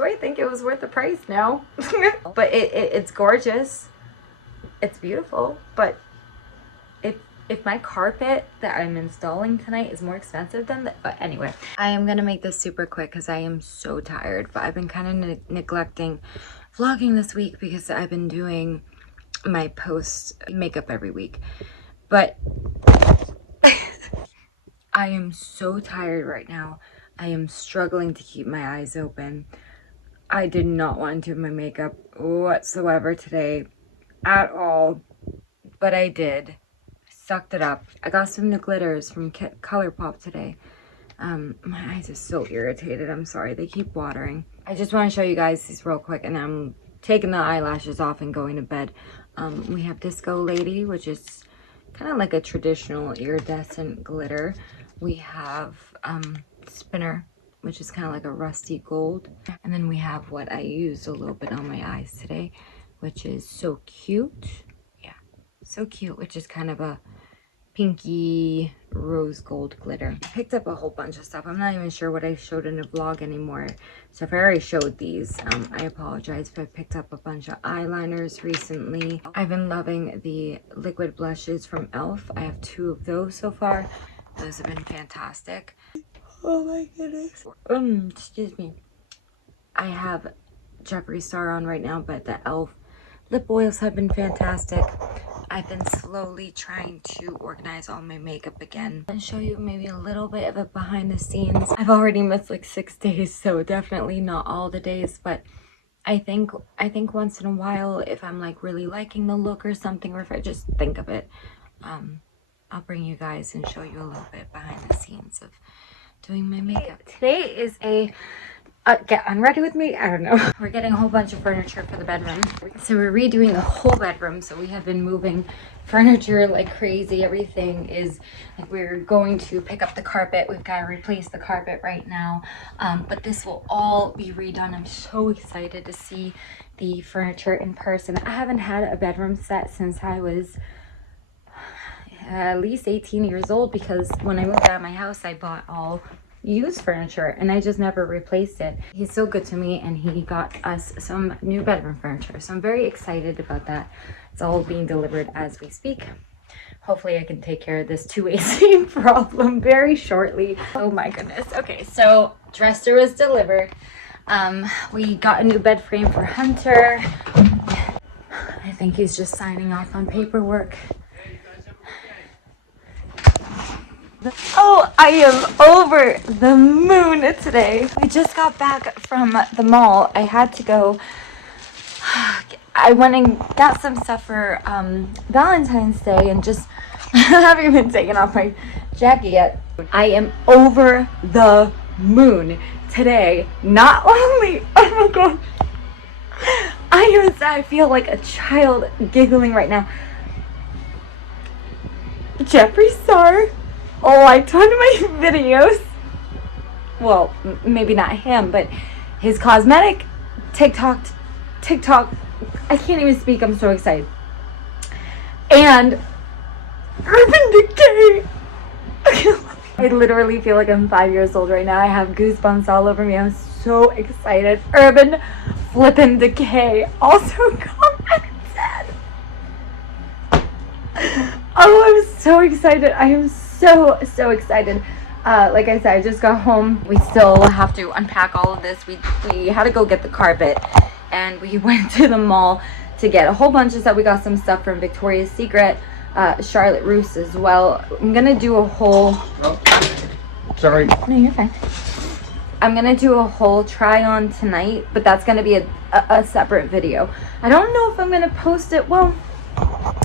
do I think it was worth the price? No. But it's gorgeous. It's beautiful. But if my carpet that I'm installing tonight is more expensive than that, but anyway. I am gonna make this super quick because I am so tired, but I've been kind of neglecting vlogging this week because I've been doing my post makeup every week. But I am so tired right now. I am struggling to keep my eyes open. I did not want to do my makeup whatsoever today at all, but I did. Sucked it up. I got some new glitters from ColourPop today. My eyes are so irritated. I'm sorry. They keep watering. I just want to show you guys these real quick, and I'm taking the eyelashes off and going to bed. We have Disco Lady, which is kind of like a traditional iridescent glitter. We have Spinner, which is kind of like a rusty gold. And then we have what I used a little bit on my eyes today, which is So Cute. Yeah, So Cute, which is kind of a pinky rose gold glitter. I picked up a whole bunch of stuff. I'm not even sure what I showed in the vlog anymore. So if I already showed these, I apologize, but I picked up a bunch of eyeliners recently. I've been loving the liquid blushes from e.l.f. I have 2 of those so far. Those have been fantastic. Oh my goodness. Excuse me. I have Jeffree Star on right now, but the e.l.f. lip oils have been fantastic. I've been slowly trying to organize all my makeup again and show you maybe a little bit of it behind the scenes. I've already missed like 6 days, so definitely not all the days, but I think once in a while, if I'm like really liking the look or something, or if I just think of it, I'll bring you guys and show you a little bit behind the scenes of doing my makeup. Today is a get unready with me. I don't know. We're getting a whole bunch of furniture for the bedroom. So we're redoing the whole bedroom. So we have been moving furniture like crazy. Everything is like, we're going to pick up the carpet. We've got to replace the carpet right now. But this will all be redone. I'm so excited to see the furniture in person. I haven't had a bedroom set since I was at least 18 years old, because when I moved out of my house, I bought all used furniture and I just never replaced it. He's so good to me, and he got us some new bedroom furniture, so I'm very excited about that. It's all being delivered as we speak. Hopefully I can take care of this 2 AC problem very shortly. Oh my goodness. Okay, so dresser was delivered. We got a new bed frame for Hunter. I think he's just signing off on paperwork. Oh, I am over the moon today. We just got back from the mall. I had to go. I went and got some stuff for Valentine's Day, and just I haven't even taken off my jacket yet. I am over the moon today. Not only, oh my god, I feel like a child giggling right now. Jeffree Star liked one of my videos. Well, maybe not him, but his cosmetic TikTok. I can't even speak. I'm so excited. And Urban Decay. I literally feel like I'm 5 years old right now. I have goosebumps all over me. I'm so excited. Urban Flippin' Decay also commented. Oh, I'm so excited. I am so excited. Like I said, I just got home. We still have to unpack all of this. We had to go get the carpet, and we went to the mall to get a whole bunch of stuff. We got some stuff from Victoria's Secret, Charlotte Russe as well. I'm gonna do a whole... Oh, sorry. No, you're fine. I'm gonna do a whole try on tonight, but that's gonna be a separate video. I don't know if I'm gonna post it. Well,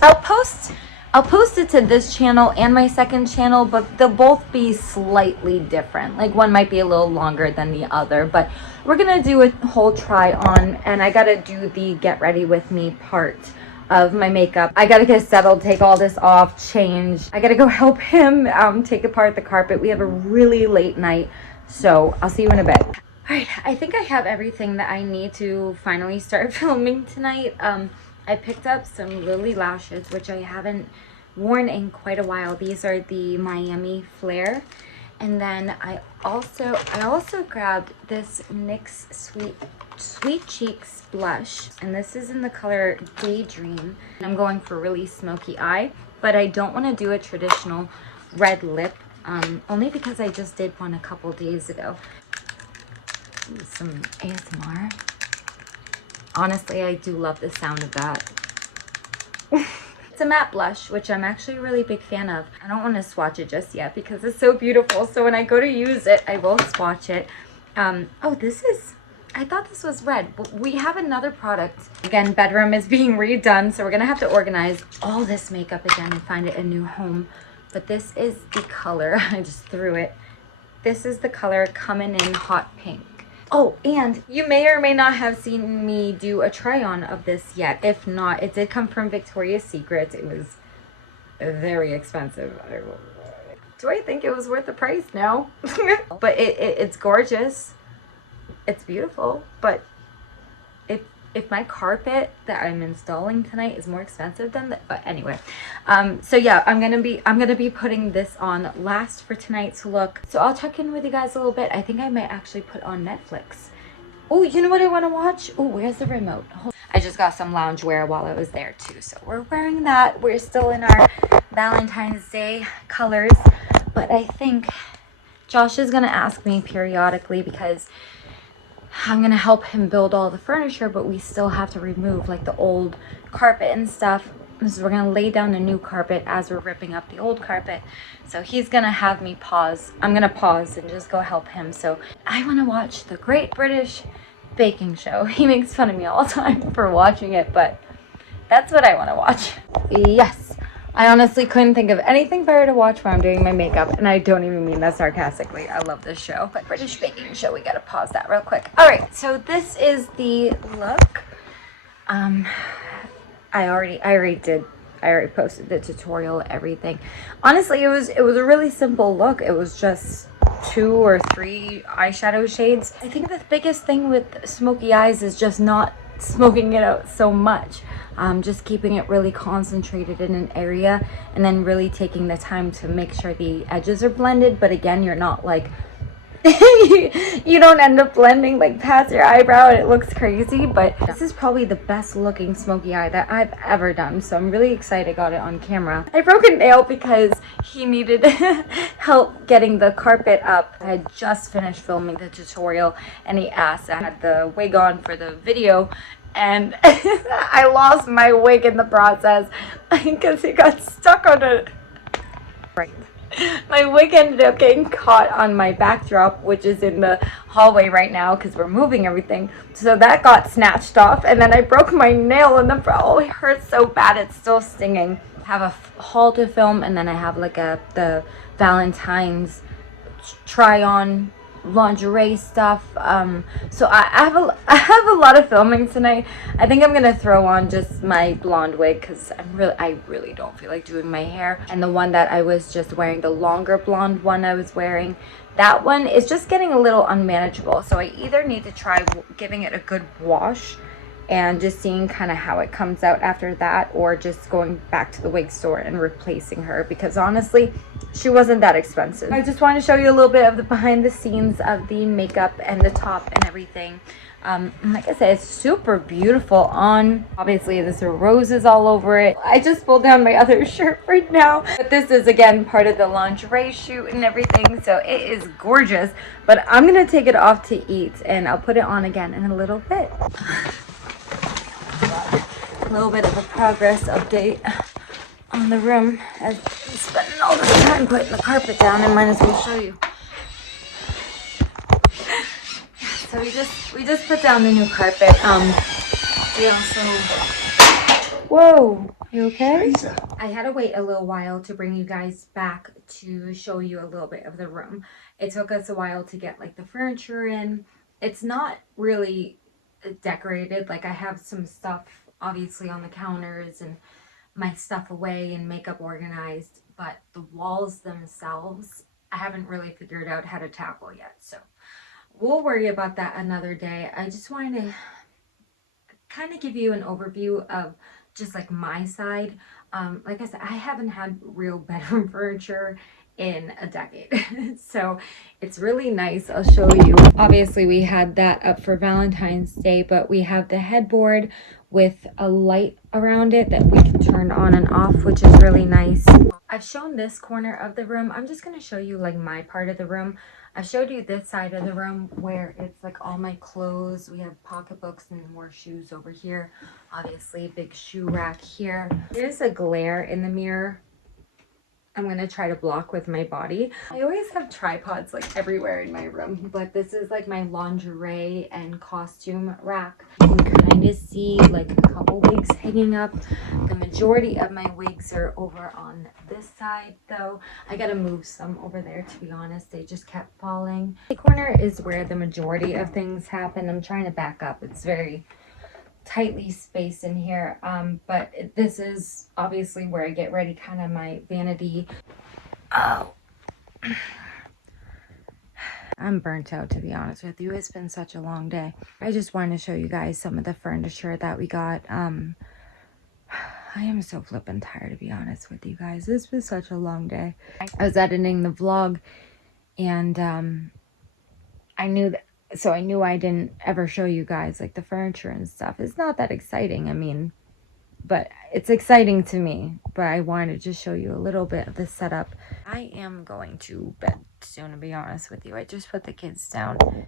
I'll post it to this channel and my second channel, but they'll both be slightly different. Like, one might be a little longer than the other, but we're gonna do a whole try on, and I gotta do the get ready with me part of my makeup. I gotta get settled, take all this off, change. I gotta go help him take apart the carpet. We have a really late night, so I'll see you in a bit. All right, I think I have everything that I need to finally start filming tonight. I picked up some Lily lashes, which I haven't worn in quite a while. These are the Miami Flare, And then I also grabbed this NYX Sweet Cheeks blush, and this is in the color Daydream. I'm going for really smoky eye, but I don't want to do a traditional red lip, only because I just did one a couple days ago. Ooh, some ASMR. Honestly, I do love the sound of that. It's a matte blush, which I'm actually a really big fan of. I don't want to swatch it just yet because it's so beautiful. So when I go to use it, I will swatch it. Oh, I thought this was red, but we have another product. Again, bedroom is being redone, so we're gonna have to organize all this makeup again and find it a new home. But this is the color, I just threw it. This is the color Coming in Hot Pink. Oh, and you may or may not have seen me do a try-on of this yet. If not, it did come from Victoria's Secret. It was very expensive. Do I think it was worth the price? No. But it's gorgeous. It's beautiful. But if my carpet that I'm installing tonight is more expensive than that, but anyway, so yeah, I'm gonna be putting this on last for tonight's look. So I'll check in with you guys a little bit. I think I might actually put on Netflix. Oh, you know what I want to watch? Oh, where's the remote? I just got some loungewear while I was there too, so we're wearing that. We're still in our Valentine's Day colors, but I think Josh is gonna ask me periodically because I'm going to help him build all the furniture, but we still have to remove like the old carpet and stuff. So we're going to lay down the new carpet as we're ripping up the old carpet. So he's going to have me pause. I'm going to pause and just go help him. So I want to watch the Great British Baking Show. He makes fun of me all the time for watching it, but that's what I want to watch. Yes. I honestly couldn't think of anything better to watch when I'm doing my makeup, and I don't even mean that sarcastically. I love this show. But British Baking Show, we gotta pause that real quick. All right, so this is the look. I already posted the tutorial, everything. Honestly, it was a really simple look. It was just 2 or 3 eyeshadow shades. I think the biggest thing with smoky eyes is just not smoking it out so much. Just keeping it really concentrated in an area and then really taking the time to make sure the edges are blended, but again, you're not like you don't end up blending like past your eyebrow and it looks crazy. But this is probably the best looking smoky eye that I've ever done, so I'm really excited I got it on camera. I broke a nail because he needed help getting the carpet up. I had just finished filming the tutorial and he asked. I had the wig on for the video and I lost my wig in the process because it got stuck on it. Right. My wig ended up getting caught on my backdrop, which is in the hallway right now because we're moving everything. So that got snatched off, and then I broke my nail in the front. Oh, it hurts so bad. It's still stinging. I have a haul to film, and then I have like the Valentine's try-on lingerie stuff. So I have a lot of filming tonight. I think I'm gonna throw on just my blonde wig because I really don't feel like doing my hair. And the one that I was just wearing, the longer blonde one I was wearing, that one is just getting a little unmanageable. So I either need to try giving it a good wash and just seeing kind of how it comes out after that, or just going back to the wig store and replacing her, because honestly she wasn't that expensive. I just want to show you a little bit of the behind the scenes of the makeup and the top and everything. Like I said, it's super beautiful on. Obviously there's roses all over it. I just pulled down my other shirt right now, but this is again part of the lingerie shoot and everything, so it is gorgeous. But I'm gonna take it off to eat and I'll put it on again in a little bit. A little bit of a progress update on the room, as I'm spending all this time putting the carpet down. I might as well show you. So we just put down the new carpet. We also, whoa, you okay? I had to wait a little while to bring you guys back to show you a little bit of the room. It took us a while to get like the furniture in. It's not really decorated. Like, I have some stuff obviously on the counters and my stuff away and makeup organized, but the walls themselves I haven't really figured out how to tackle yet, so we'll worry about that another day. I just wanted to kind of give you an overview of just like my side. Like I said, I haven't had real bedroom furniture in a decade. So it's really nice. I'll show you. Obviously we had that up for Valentine's Day, but we have the headboard with a light around it that we can turn on and off, which is really nice. I've shown this corner of the room. I'm just going to show you like my part of the room. I showed you this side of the room where it's like all my clothes. We have pocketbooks and more shoes over here. Obviously, big shoe rack here. There's a glare in the mirror. I'm going to try to block with my body. I always have tripods like everywhere in my room, but this is like my lingerie and costume rack. You can kind of see like a couple wigs hanging up. The majority of my wigs are over on this side though. I got to move some over there, to be honest. They just kept falling. The corner is where the majority of things happen. I'm trying to back up. It's very tightly spaced in here, but this is obviously where I get ready, kind of my vanity. Oh, I'm burnt out, to be honest with you. It's been such a long day. I just wanted to show you guys some of the furniture that we got. I am so flippin' tired, to be honest with you guys. This was such a long day. I was editing the vlog, and I knew I didn't ever show you guys like the furniture and stuff. It's not that exciting, I mean, but it's exciting to me. But I wanted to just show you a little bit of the setup. I am going to bed soon, to be honest with you. I just put the kids down